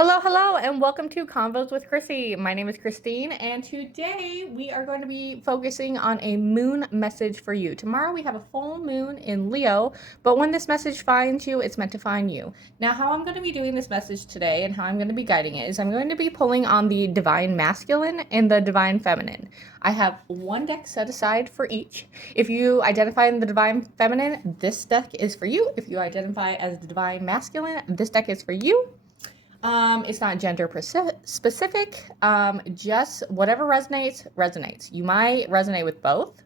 Hello, hello, and welcome to Convos with Chrissy. My name is Christine, and today we are going to be focusing on a moon message for you. Tomorrow we have a full moon in Leo, but when this message finds you, it's meant to find you. Now, how I'm going to be doing this message today and how I'm going to be guiding it is I'm going to be pulling on the Divine Masculine and the Divine Feminine. I have one deck set aside for each. If you identify in the Divine Feminine, this deck is for you. If you identify as the Divine Masculine, this deck is for you. It's not gender specific. Just whatever resonates. You might resonate with both.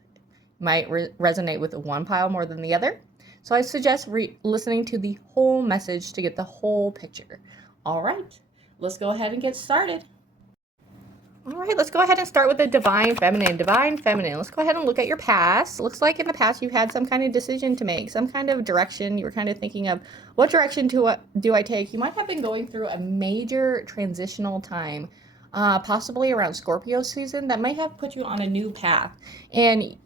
You might resonate with one pile more than the other. So I suggest listening to the whole message to get the whole picture. All right, let's go ahead and get started. All right, let's go ahead and start with the Divine Feminine. Divine Feminine. Let's go ahead and look at your past. Looks like in the past you had some kind of decision to make, some kind of direction. You were kind of thinking of what direction do I take? You might have been going through a major transitional time, possibly around Scorpio season, that might have put you on a new path. And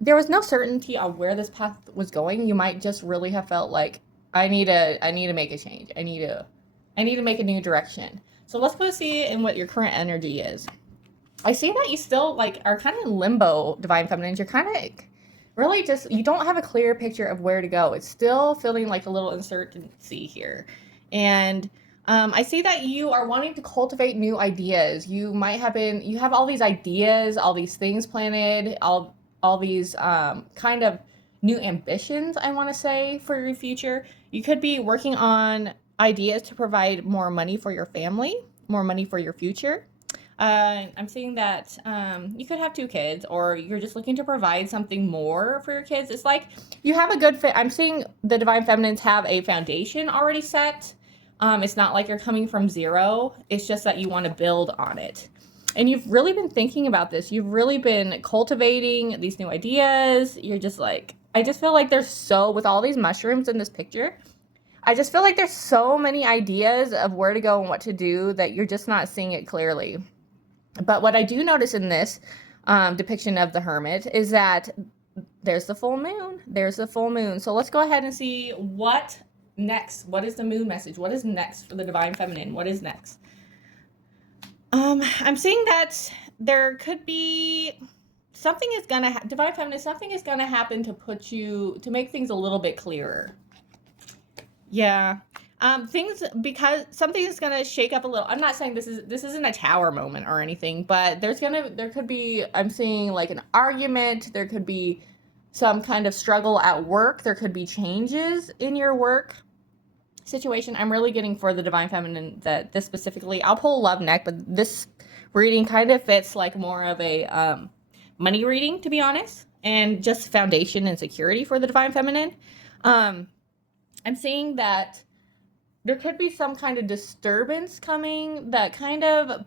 there was no certainty on where this path was going. You might just really have felt like, I need to make a change. I need to make a new direction. So let's go see in what your current energy is. I see that you still are kind of in limbo, Divine Feminines. You're kind of really you don't have a clear picture of where to go. It's still feeling like a little uncertainty here. And I see that you are wanting to cultivate new ideas. You have all these ideas, all these things planted, all these kind of new ambitions, I want to say, for your future. You could be working on ideas to provide more money for your family, more money for your future. I'm seeing that you could have 2 kids, or you're just looking to provide something more for your kids. It's like you have a good fit. I'm seeing the Divine Feminines have a foundation already set. It's not like you're coming from zero. It's just that you want to build on it. And you've really been thinking about this. You've really been cultivating these new ideas. You're just like, I just feel like with all these mushrooms in this picture, I just feel like there's so many ideas of where to go and what to do that you're just not seeing it clearly. But what I do notice in this depiction of the Hermit is that there's the full moon. There's the full moon. So let's go ahead and see what next. What is the moon message? What is next for the Divine Feminine? What is next? I'm seeing that there could be Divine Feminine, something is gonna happen to make things a little bit clearer. Yeah. Because something is gonna shake up a little. I'm not saying this isn't a tower moment or anything, but there could be, I'm seeing like an argument, there could be some kind of struggle at work, there could be changes in your work situation. I'm really getting for the Divine Feminine that this specifically, I'll pull love neck, but this reading kind of fits like more of a money reading, to be honest, and just foundation and security for the Divine Feminine. I'm seeing that there could be some kind of disturbance coming that kind of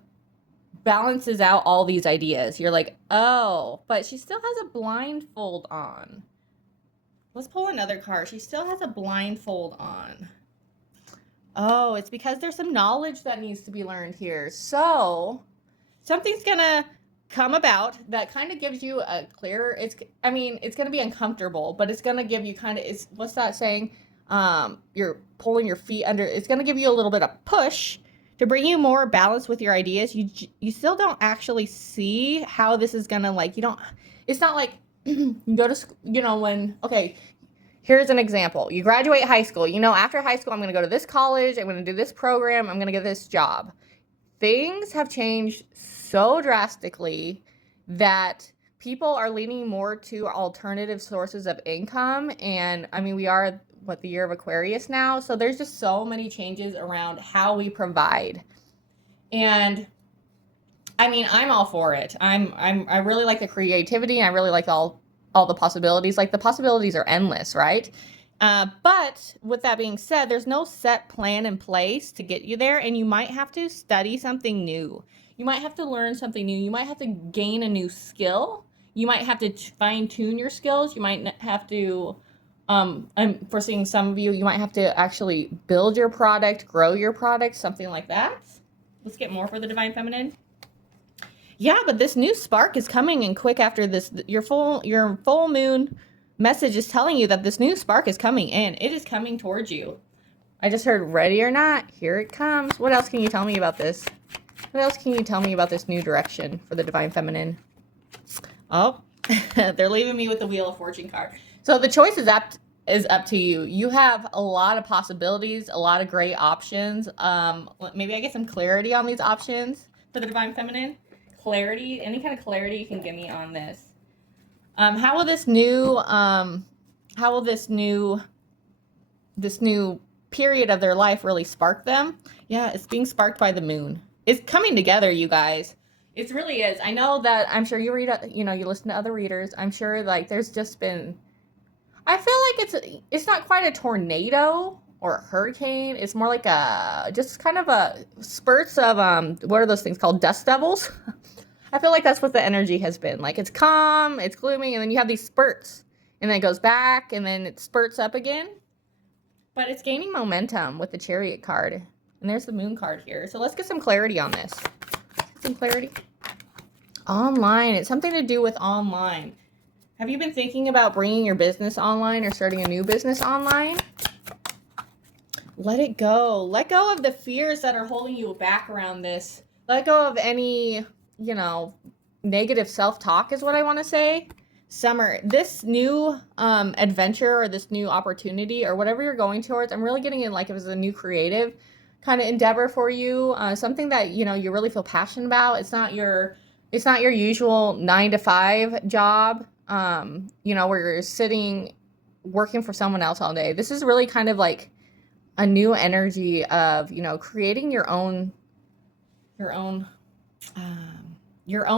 balances out all these ideas. You're like, oh, but she still has a blindfold on. Let's pull another card. She still has a blindfold on. Oh, it's because there's some knowledge that needs to be learned here. So something's gonna come about that kind of gives you a clearer, it's gonna be uncomfortable, but it's gonna give you what's that saying? You're pulling your feet under. It's going to give you a little bit of push to bring you more balance with your ideas. You still don't actually see how this is going to it's not like you go to school, okay, here's an example. You graduate high school, after high school, I'm going to go to this college. I'm going to do this program. I'm going to get this job. Things have changed so drastically that people are leaning more to alternative sources of income. And we are the year of Aquarius now, so there's just so many changes around how we provide. And I'm all for it. I really like the creativity, and I really like all the possibilities. Like, the possibilities are endless, right? But with that being said, there's no set plan in place to get you there, and you might have to study something new. You might have to learn something new. You might have to gain a new skill. You might have to fine-tune your skills. You might have to I'm foreseeing some of you might have to actually build your product, grow your product, something like that. Let's get more for the Divine Feminine. Yeah, but this new spark is coming in quick after this. Your full moon message is telling you that this new spark is coming in. It is coming towards you. I just heard ready or not. Here it comes. What else can you tell me about this? What else can you tell me about this new direction for the Divine Feminine? Oh, they're leaving me with the Wheel of Fortune card. So the choice is up to you. You have a lot of possibilities, a lot of great options. Maybe I get some clarity on these options for the Divine Feminine. Clarity, any kind of clarity you can give me on this. How will this new period of their life really spark them? Yeah, it's being sparked by the moon. It's coming together, you guys. It really is. I know that I'm sure you read, you listen to other readers. I'm sure like there's just been, I feel like it's not quite a tornado or a hurricane. It's more like just kind of a spurts of, what are those things called? Dust devils? I feel like that's what the energy has been. Like it's calm, it's glooming, and then you have these spurts. And then it goes back, and then it spurts up again. But it's gaining momentum with the Chariot card. And there's the Moon card here. So let's get some clarity on this. Some clarity. Online. It's something to do with online. Have you been thinking about bringing your business online or starting a new business online? Let it go. Let go of the fears that are holding you back around this. Let go of any, negative self-talk is what I want to say. Summer, this new adventure or this new opportunity or whatever you're going towards, I'm really getting in like it was a new creative kind of endeavor for you, something that you really feel passionate about. It's not your usual 9-to-5 job, where you're sitting working for someone else all day. This is really kind of like a new energy of creating your own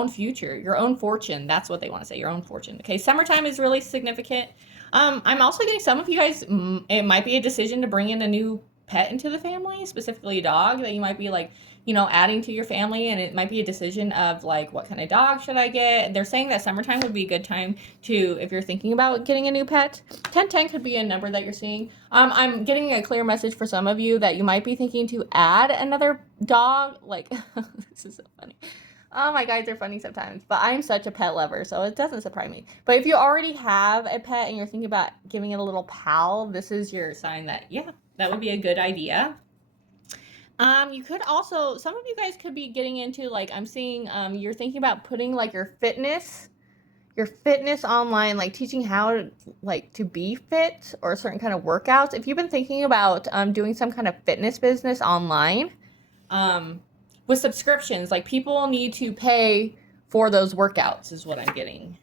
future, your own fortune. That's what they want to say, your own fortune. Okay, summertime is really significant. I'm also getting some of you guys, it might be a decision to bring in a new pet into the family, specifically a dog that you might be like, adding to your family, and it might be a decision of like, what kind of dog should I get? They're saying that summertime would be a good time to, if you're thinking about getting a new pet. 1010 could be a number that you're seeing. I'm getting a clear message for some of you that you might be thinking to add another dog. Like, this is so funny. Oh, my guys are funny sometimes, but I'm such a pet lover, so it doesn't surprise me. But if you already have a pet and you're thinking about giving it a little pal, this is your sign that, yeah, that would be a good idea. You could also, some of you guys could be getting into, like, I'm seeing, you're thinking about putting, like, your fitness online, like teaching how to, like, to be fit or a certain kind of workouts. If you've been thinking about doing some kind of fitness business online, with subscriptions, like people need to pay for those workouts is what I'm getting.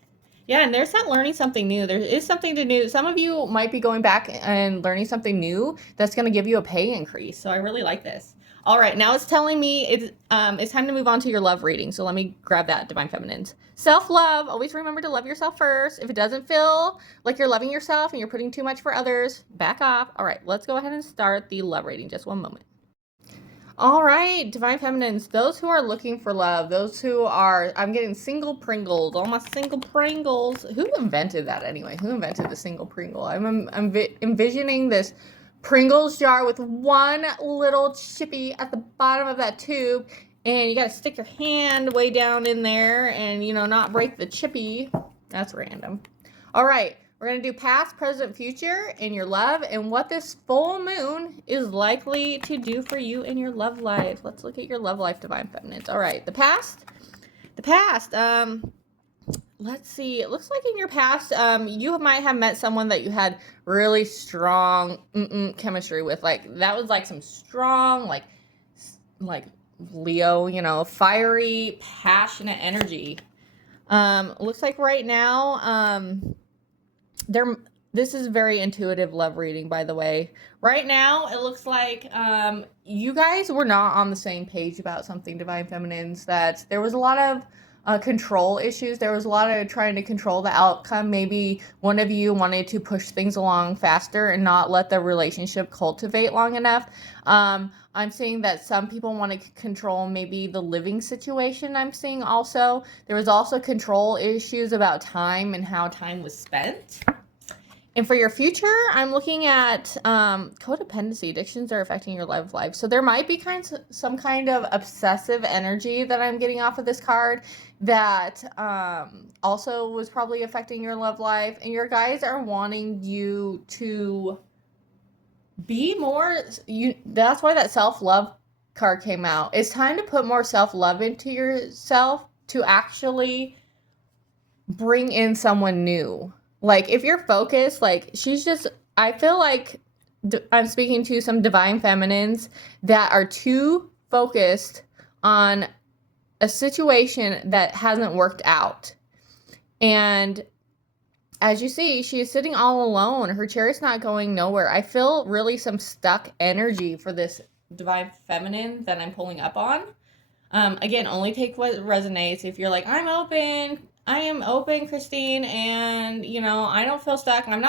Yeah, and there's that learning something new. There is something to new. Some of you might be going back and learning something new that's going to give you a pay increase. So I really like this. All right, now it's telling me it's time to move on to your love reading. So let me grab that, Divine Feminines. Self-love. Always remember to love yourself first. If it doesn't feel like you're loving yourself and you're putting too much for others, back off. All right, let's go ahead and start the love reading. Just one moment. All right, Divine Feminines, those who are looking for love, those who are, I'm getting single Pringles, all my single Pringles. Who invented that anyway? Who invented the single Pringle? I'm envisioning this Pringles jar with one little chippy at the bottom of that tube, and you got to stick your hand way down in there and, not break the chippy. That's random. All right. We're going to do past, present, future in your love and what this full moon is likely to do for you in your love life. Let's look at your love life, Divine Feminines. All right, the past. Let's see. It looks like in your past, you might have met someone that you had really strong chemistry with. Like that was like some strong, like Leo, fiery, passionate energy. Looks like right now, this is very intuitive love reading, by the way. Right now, it looks like you guys were not on the same page about something, Divine Feminines, that there was a lot of control issues. There was a lot of trying to control the outcome. Maybe one of you wanted to push things along faster and not let the relationship cultivate long enough. I'm seeing that some people want to control maybe the living situation. I'm seeing also there was also control issues about time and how time was spent. And for your future, I'm looking at codependency. Addictions are affecting your love life. So there might be some kind of obsessive energy that I'm getting off of this card that also was probably affecting your love life. And your guys are wanting you to be more, that's why that self-love card came out. It's time to put more self-love into yourself to actually bring in someone new. Like if you're focused, like she's just, I feel like I'm speaking to some divine feminines that are too focused on a situation that hasn't worked out. And as you see, she is sitting all alone. Her chair is not going nowhere. I feel really some stuck energy for this divine feminine that I'm pulling up on. Again, only take what resonates. If you're like, I am open, Christine, and I don't feel stuck. I'm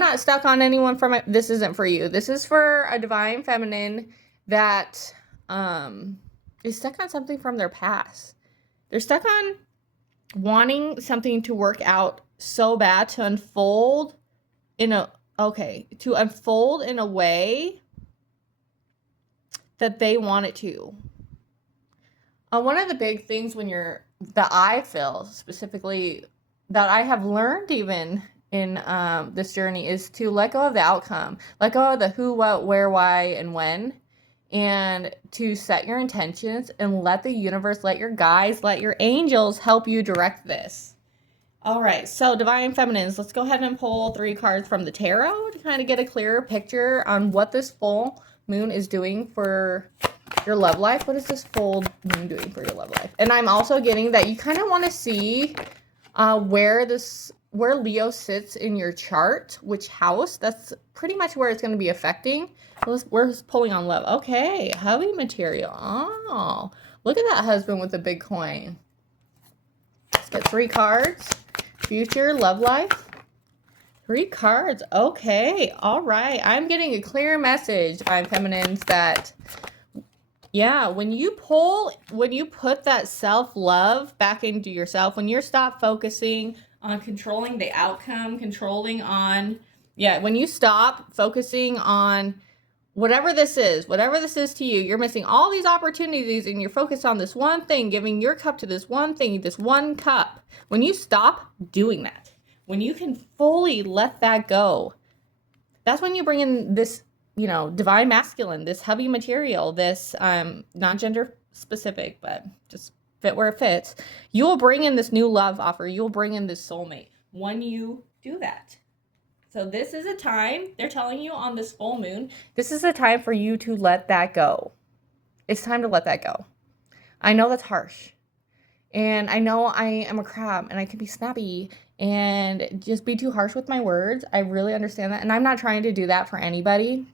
not stuck on anyone this isn't for you. This is for a divine feminine that is stuck on something from their past. They're stuck on wanting something to work out so bad to unfold in a way that they want it to. One of the big things that I feel specifically that I have learned even in this journey is to let go of the outcome, let go of the who, what, where, why, and when, and to set your intentions and let the universe, let your guides, let your angels help you direct this. All right, so divine feminines, let's go ahead and pull 3 cards from the tarot to kind of get a clearer picture on what this full moon is doing for your love life. What is this full moon doing for your love life? And I'm also getting that you kind of want to see where Leo sits in your chart, which house. That's pretty much where it's going to be affecting. We're pulling on love. Okay, heavy material. Oh, look at that husband with the big coin. Let's get 3 cards. Future love life. 3 cards. Okay, all right. I'm getting a clear message, divine feminines, that when you put that self-love back into yourself, when you stop focusing on controlling the outcome, when you stop focusing on whatever this is to you, you're missing all these opportunities and you're focused on this one thing, giving your cup to this one thing, this one cup. When you stop doing that, when you can fully let that go, that's when you bring in this, divine masculine, this heavy material, this not gender specific, but just fit where it fits. You will bring in this new love offer. You'll bring in this soulmate when you do that. So this is a time, they're telling you on this full moon, this is a time for you to let that go. It's time to let that go. I know that's harsh. And I know I am a crab and I can be snappy and just be too harsh with my words. I really understand that. And I'm not trying to do that for anybody,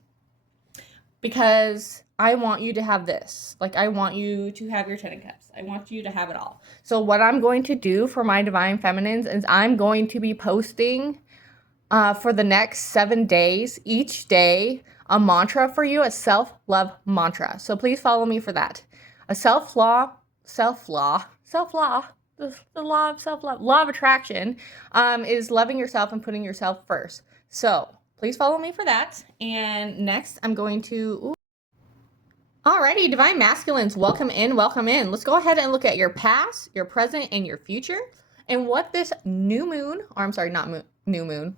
because I want you to have this. Like, I want you to have your 10 of cups. I want you to have it all. So what I'm going to do for my divine feminines is I'm going to be posting for the next 7 days, each day, a mantra for you, a self-love mantra. So please follow me for that. A self-law, the law of self-love, law of attraction, is loving yourself and putting yourself first. So please follow me for that. And next I'm going to, alrighty, divine masculines, welcome in. Let's go ahead and look at your past, your present, and your future, and what this new moon, or I'm sorry, not new moon.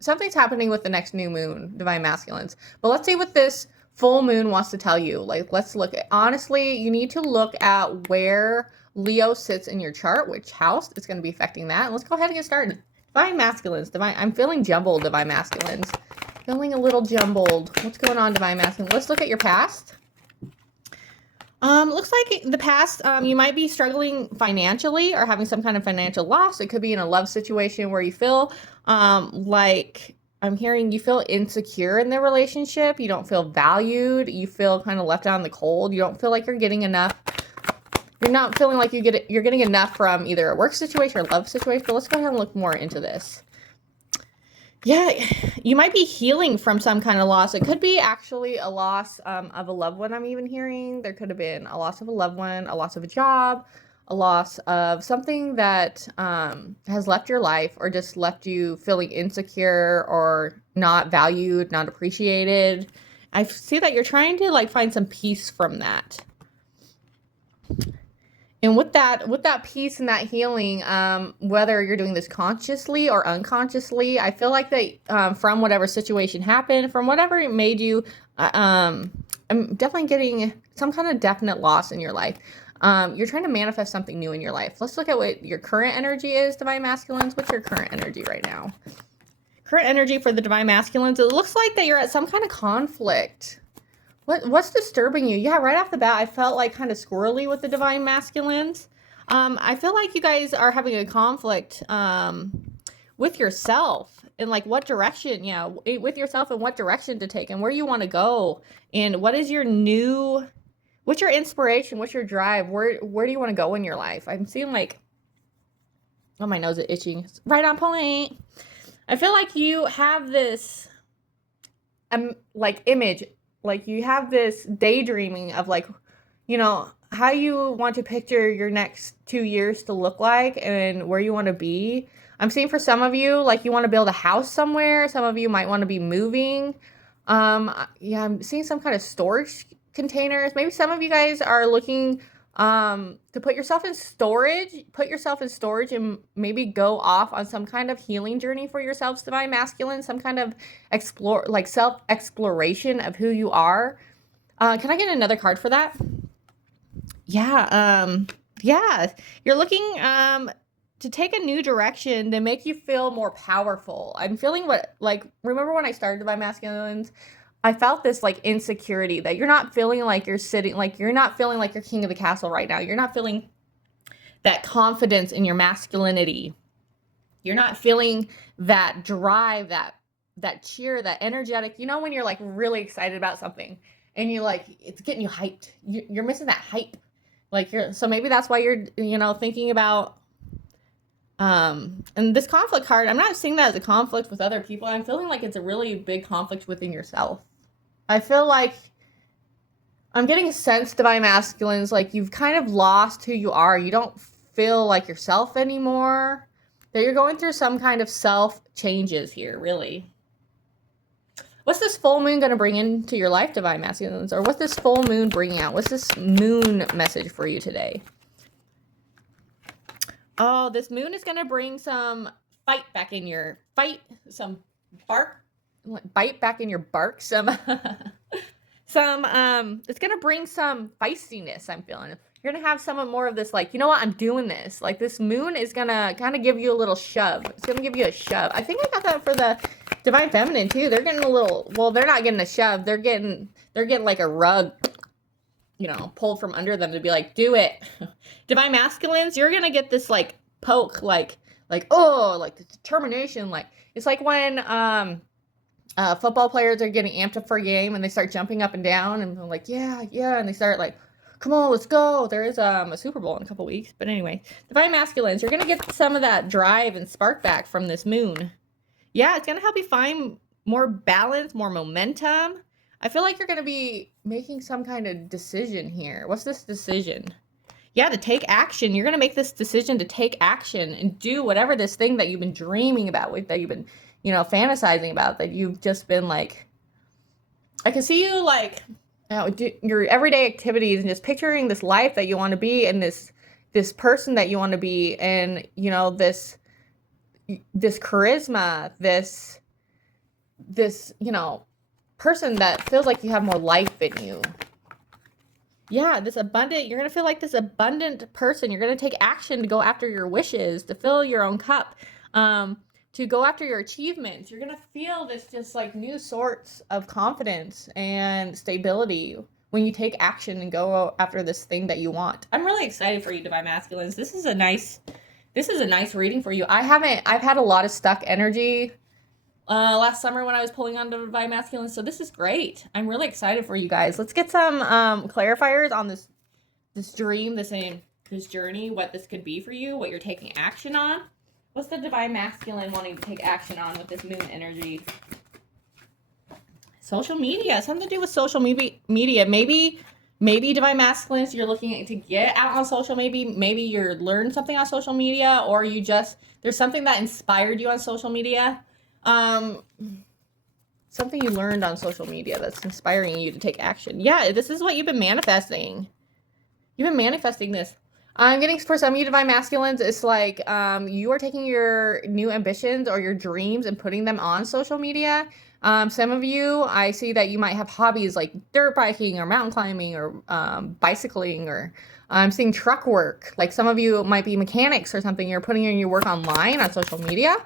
Something's happening with the next new moon, divine masculines. But let's see what this full moon wants to tell you. Like, let's look at, honestly, you need to look at where Leo sits in your chart, which house is going to be affecting that. And let's go ahead and get started. Divine masculines, I'm feeling jumbled, divine masculines. Feeling a little jumbled. What's going on, divine masculine? Let's look at your past. Looks like the past, you might be struggling financially or having some kind of financial loss. It could be in a love situation where you feel like, I'm hearing you feel insecure in the relationship. You don't feel valued. You feel kind of left out in the cold. You don't feel like you're getting enough. You're not feeling like you're getting enough from either a work situation or a love situation. But let's go ahead and look more into this. Yeah, you might be healing from some kind of loss. It could be actually a loss of a loved one, I'm even hearing. There could have been a loss of a loved one, a loss of a job, a loss of something that has left your life or just left you feeling insecure or not valued, not appreciated. I see that you're trying to find some peace from that. And with that peace and that healing, whether you're doing this consciously or unconsciously, I feel like that from whatever situation happened, from whatever it made you, I'm definitely getting some kind of definite loss in your life. You're trying to manifest something new in your life. Let's look at what your current energy is, Divine Masculines. What's your current energy right now? Current energy for the Divine Masculines. It looks like that you're at some kind of conflict. What's disturbing you? Yeah, right off the bat, I felt like kind of squirrely with the Divine Masculines. I feel like you guys are having a conflict with yourself and like what direction, yeah, with yourself and what direction to take and where you want to go and what is your new, what's your inspiration, what's your drive, where do you want to go in your life? I'm seeing like, oh, my nose is itching. It's right on point. I feel like you have this like image, like you have this daydreaming of like, you know, how you want to picture your next 2 years to look like and where you want to be. I'm seeing for some of you, like you want to build a house somewhere. Some of you might want to be moving. Yeah, I'm seeing some kind of storage containers. Maybe some of you guys are looking to put yourself in storage and maybe go off on some kind of healing journey for yourselves, Divine Masculine, some kind of self exploration of who you are. Can I get another card for that? Yeah, yeah, you're looking to take a new direction to make you feel more powerful. I'm feeling remember when I started Divine Masculines? I felt this like insecurity that you're not feeling like you're not feeling like you're king of the castle right now. You're not feeling that confidence in your masculinity. You're not feeling that drive, that cheer, that energetic, you know, when you're like really excited about something and you like, it's getting you hyped. You're missing that hype. So maybe that's why you're, you know, thinking about, and this conflict card, I'm not seeing that as a conflict with other people. I'm feeling like it's a really big conflict within yourself. I feel like I'm getting a sense, Divine Masculines, like you've kind of lost who you are. You don't feel like yourself anymore. That you're going through some kind of self changes here, really. What's this full moon going to bring into your life, Divine Masculines? Or what's this full moon bringing out? What's this moon message for you today? Oh, this moon is going to bring some bite back in your bite back in your bark, it's going to bring some feistiness, I'm feeling. You're going to have some more of this, like, you know what, I'm doing this. Like, this moon is going to kind of give you a little shove. It's going to give you a shove. I think I got that for the Divine Feminine, too. They're getting a little, well, they're not getting a shove. They're getting like a rug, you know, pulled from under them to be like, do it. Divine Masculines, you're going to get this, like, poke, like, oh, like, the determination. Like, it's like when, football players are getting amped up for a game and they start jumping up and down and they're like, yeah, and they start like, come on, let's go. There is a Super Bowl in a couple weeks. But anyway, Divine Masculines, you're going to get some of that drive and spark back from this moon. Yeah, it's going to help you find more balance, more momentum. I feel like you're going to be making some kind of decision here. What's this decision? Yeah, to take action. You're going to make this decision to take action and do whatever this thing that you've been dreaming about, that you've been, you know, fantasizing about, that you've just been like, I can see you like, you know, do your everyday activities and just picturing this life that you want to be and this person that you want to be, and you know, this charisma, this you know, person that feels like you have more life in you. Yeah, you're going to feel like this abundant person. You're going to take action to go after your wishes, to fill your own cup, to go after your achievements. You're going to feel this just like new sorts of confidence and stability when you take action and go after this thing that you want. I'm really excited for you, Divine Masculines. This is a nice reading for you. I've had a lot of stuck energy last summer when I was pulling on Divine Masculine, so this is great. I'm really excited for you guys. Let's get some clarifiers on this dream, this journey, what this could be for you, what you're taking action on. What's the Divine Masculine wanting to take action on with this moon energy? Social media, something to do with social media. Maybe Divine Masculines, you're looking to get out on social. Maybe you're learning something on social media, or there's something that inspired you on social media. Something you learned on social media that's inspiring you to take action. Yeah, this is what you've been manifesting. You've been manifesting this. I'm getting, for some of you divine masculines, it's like you are taking your new ambitions or your dreams and putting them on social media. Some of you, I see that you might have hobbies like dirt biking or mountain climbing or bicycling, or I'm seeing truck work. Like some of you might be mechanics or something. You're putting in your work online on social media.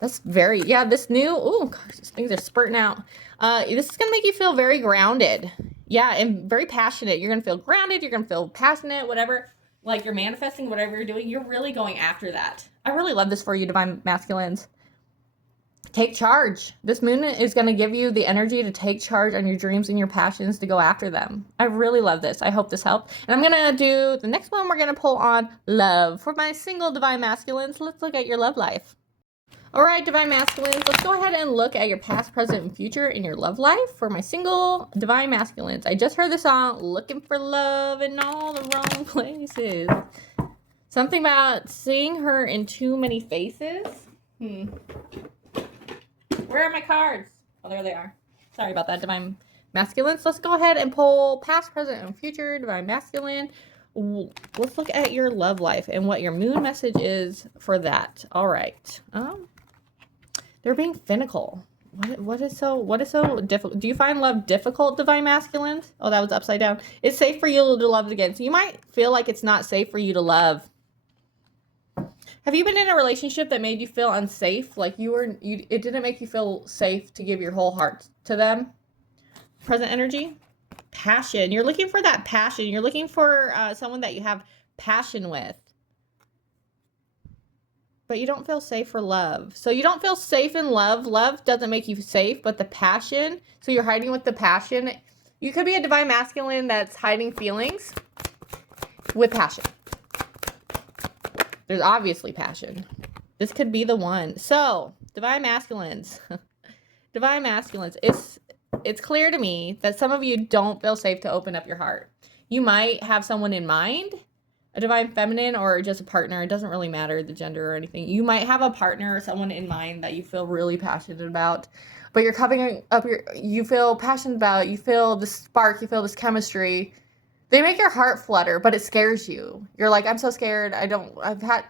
That's very, yeah, this new, oh gosh, these things are spurting out. This is going to make you feel very grounded. Yeah, and very passionate. You're going to feel grounded. You're going to feel passionate, whatever. Like you're manifesting whatever you're doing. You're really going after that. I really love this for you, divine masculines. Take charge. This moon is going to give you the energy to take charge on your dreams and your passions to go after them. I really love this. I hope this helped. And I'm going to do the next one. We're going to pull on love. For my single divine masculines, let's look at your love life. All right, divine masculines, let's go ahead and look at your past, present, and future in your love life for my single divine masculines. I just heard the song, Looking for Love in All the Wrong Places. Something about seeing her in too many faces. Where are my cards? Oh, there they are. Sorry about that, divine masculines. Let's go ahead and pull past, present, and future divine masculine. Let's look at your love life and what your moon message is for that. All right. They're being finical. What is so difficult? Do you find love difficult, divine masculines? Oh, that was upside down. It's safe for you to love again. So you might feel like it's not safe for you to love. Have you been in a relationship that made you feel unsafe? Like it didn't make you feel safe to give your whole heart to them? Present energy? Passion. You're looking for that passion. You're looking for someone that you have passion with. But you don't feel safe for love. So you don't feel safe in love. Love doesn't make you safe, but the passion. So you're hiding with the passion. You could be a divine masculine that's hiding feelings with passion. There's obviously passion. This could be the one. So, divine masculines. Divine masculines. It's clear to me that some of you don't feel safe to open up your heart. You might have someone in mind, a divine feminine or just a partner. It doesn't really matter the gender or anything. You might have a partner or someone in mind that you feel really passionate about, but you're covering up you feel passionate about, you feel the spark, you feel this chemistry. They make your heart flutter, but it scares you. You're like, I'm so scared.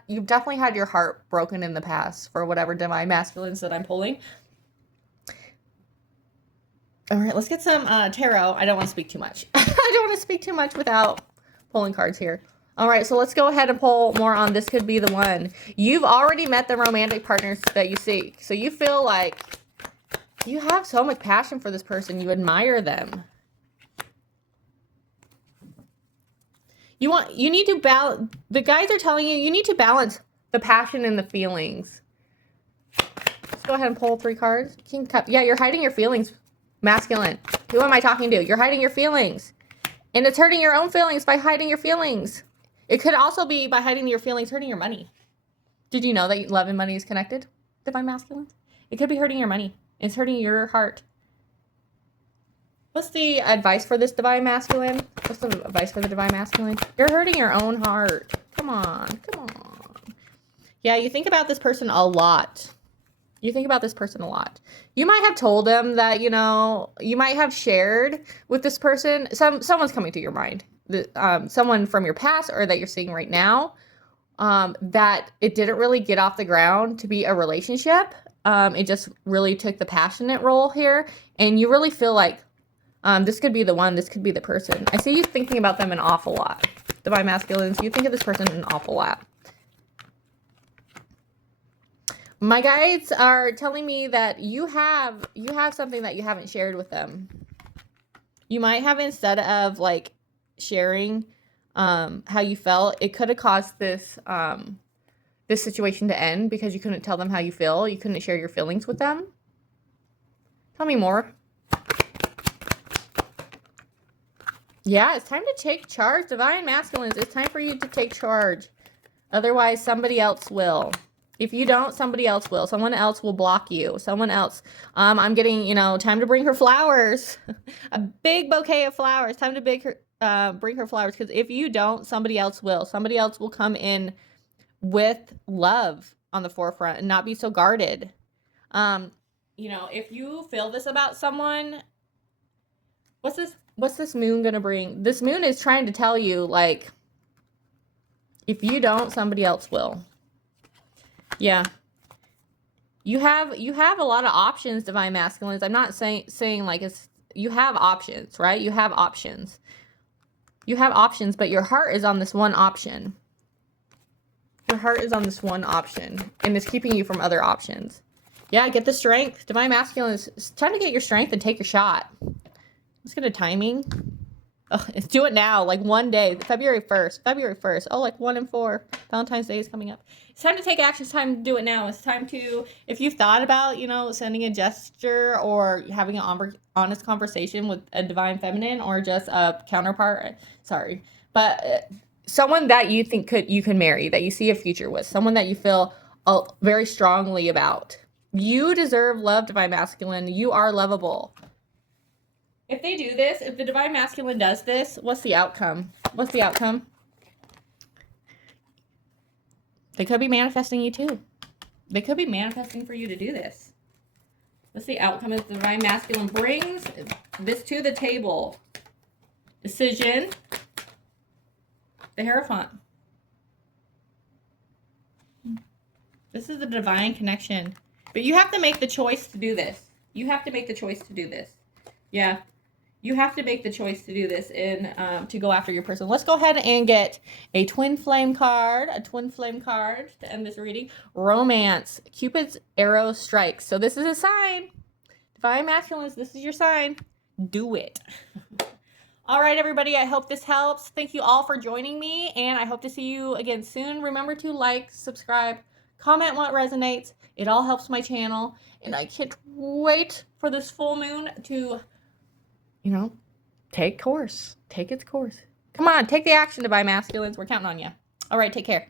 You've definitely had your heart broken in the past for whatever divine masculines that I'm pulling. All right, let's get some tarot. I don't want to speak too much. I don't want to speak too much without pulling cards here. All right, so let's go ahead and pull more on This Could Be the One. You've already met the romantic partners that you seek. So you feel like you have so much passion for this person. You admire them. You need to balance. The guides are telling you need to balance the passion and the feelings. Let's go ahead and pull 3 cards. King Cup. Yeah, you're hiding your feelings, masculine. Who am I talking to? You're hiding your feelings. And it's hurting your own feelings by hiding your feelings. It could also be by hiding your feelings, hurting your money. Did you know that love and money is connected, divine masculine? It could be hurting your money. It's hurting your heart. What's the advice for this divine masculine? What's the advice for the divine masculine? You're hurting your own heart. Come on. Come on. Yeah, you think about this person a lot. You think about this person a lot. You might have told them that, you might have shared with this person. Someone's coming to your mind. Someone from your past or that you're seeing right now. That it didn't really get off the ground to be a relationship. It just really took the passionate role here. And you really feel like, this could be the one, this could be the person. I see you thinking about them an awful lot. Divine masculines, you think of this person an awful lot. My guides are telling me that you have something that you haven't shared with them. You might have, instead of like sharing how you felt, it could have caused this this situation to end because you couldn't tell them how you feel. You couldn't share your feelings with them. Tell me more. Yeah, it's time to take charge. Divine masculines, it's time for you to take charge. Otherwise, somebody else will. If you don't, somebody else will. Someone else will block you. Someone else. I'm getting, time to bring her flowers. A big bouquet of flowers. Time to bring her flowers. Because if you don't, somebody else will. Somebody else will come in with love on the forefront and not be so guarded. If you feel this about someone, what's this moon gonna bring? This moon is trying to tell you, like, If you don't, somebody else will. Yeah. You have a lot of options, Divine Masculines. I'm not saying like it's, you have options, right? You have options. You have options, but your heart is on this one option. Your heart is on this one option, and it's keeping you from other options. Yeah, get the strength. Divine Masculine is trying to get your strength and take your shot. Let's get a timing. Oh, let's do it now, like one day, February 1st. February 1st. Oh, like 1 and 4. Valentine's Day is coming up. It's time to take action. It's time to do it now. It's time to, if you've thought about, you know, sending a gesture or having an honest conversation with a divine feminine or just a counterpart, sorry, but someone that you think you can marry, that you see a future with, someone that you feel very strongly about. You deserve love, Divine Masculine. You are lovable. If they do this, if the Divine Masculine does this, what's the outcome? What's the outcome? They could be manifesting you too. They could be manifesting for you to do this. What's the outcome if the Divine Masculine brings this to the table? Decision. The Hierophant. This is the divine connection. But you have to make the choice to do this. You have to make the choice to do this. Yeah. You have to make the choice to do this and to go after your person. Let's go ahead and get a twin flame card. A twin flame card to end this reading. Romance. Cupid's arrow strikes. So this is a sign. Divine Masculines, this is your sign. Do it. All right, everybody. I hope this helps. Thank you all for joining me, and I hope to see you again soon. Remember to like, subscribe, comment what resonates. It all helps my channel, and I can't wait for this full moon to, you know, take its course. Come on, take the action, Divine Masculines. We're counting on you. All right, take care.